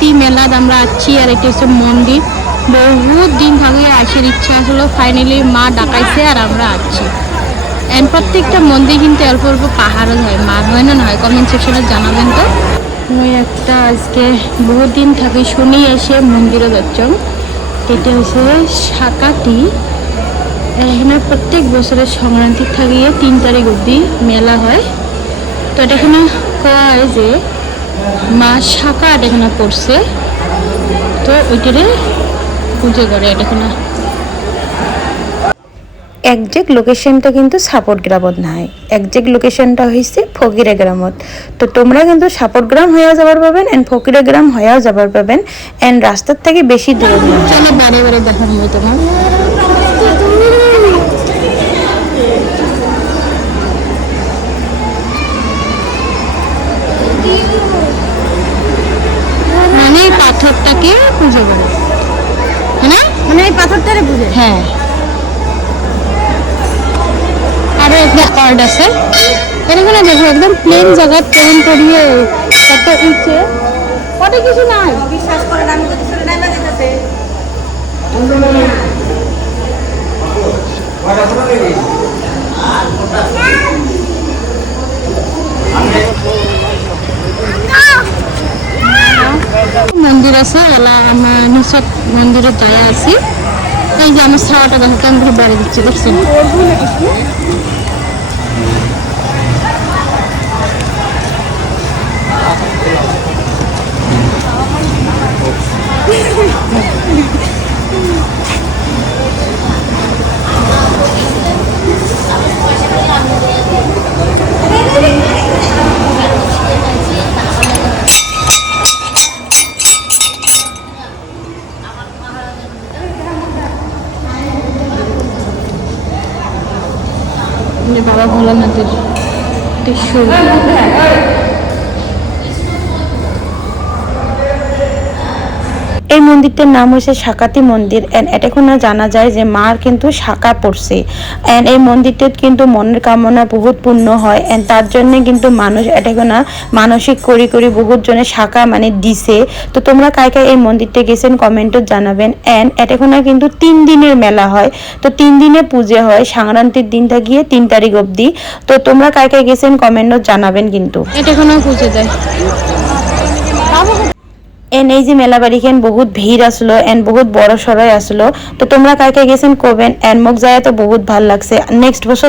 শাকাতি মেলাদ আমরা আছি। আর এটা হচ্ছে মন্দির, বহুত দিন থেকে আসার ইচ্ছা আসলে, ফাইনালি মা ডাকাইছে আর আমরা আছি। এন্ড প্রত্যেকটা মন্দির কিন্তু অল্প অল্প পাহাড়ও হয়, মার হয় না হয়, কমেন্ট সেকশনে জানাবেন। তো মই একটা আজকে বহুত দিন থেকে শুনি এসে মন্দিরে যাচ্ছম। এটা হচ্ছে শাকাতি। এখানে প্রত্যেক বছরের সংক্রান্তি থাকিয়ে 3 তারিখ অবধি মেলা হয়। তো এটা এখানে কয় যে মা শাকাত এখানে পড়ছে, তো ওইটারে পুজো করে। এটা এখানে একজ্যাক্ট লোকেশনটা কিন্তু সাপোর্ট গ্রামত নাই, একজ্যাক্ট লোকেশনটা হয়েছে ফকিরা গ্রামত। তো তোমরা কিন্তু সাপোর্ট গ্রাম হয়েও যাবার পাবেন এন্ড ফকিরা গ্রাম হয়েও যাবার পাবেন, এন্ড রাস্তার থেকে বেশি দূরে না। চলো বারে বারে দেখানো হয় তোমার। মানে এই পাথরটাকে পুজো করে, হ্যাঁ না? মানে এই পাথরটারে পুজো, হ্যাঁ। আরো একটা কার্ড আছে এখানে, দেখো একদম প্লেন জায়গা প্লেন করিয়ে কত উঁচে, কত কিছু নাই। বিশ্বাস করেন আমি তো কিছু নাই বাজেটাতে। মন্দির আছে এলা, আমরা নিচত মন্দিরে যাই আছি। এই যে আমার ছাওয়াটা দেখো কেমন করে বাড়ি দিচ্ছে, দেখছেন? বাবা ভোলানাথের ত্রিশূল। এই মন্দিরটার নাম হচ্ছে শাকাতি মন্দির। এন্ড এটা কোনো জানা যায় যে মার কিন্তু শাকা পড়ছে। এন্ড এই মন্দিরটার কিন্তু মনের কামনা বহুত পূর্ণ হয়, এন্ড তার জন্য কিন্তু মানুষ এটা কোনো মানসিক করি করি বহুত জনে শাকা মানে দিছে। তো তোমরা কায় কায় এই মন্দিরটা গেছেন কমেন্টত জানাবেন। এন্ড এটা কোনো কিন্তু 3 দিনের মেলা হয়, তো 3 দিনে পুজো হয়, সংক্রান্তির দিনটা গিয়ে 3 তারিখ অবধি। তো তোমরা কায় কায় গেছেন কমেন্টত জানাবেন কিন্তু। এটা কোনো পুজো দেয়। এন্ড এই যে মেলা বাড়িখান বহুত ভিড় আসলো এন্ড বহুত বড় সড়াই আসলো। তো তোমরা কায় কায় গেছেন কবেন, এন্ড মোক যায় তো বহুত ভাল লাগছে। নেক্সট বছর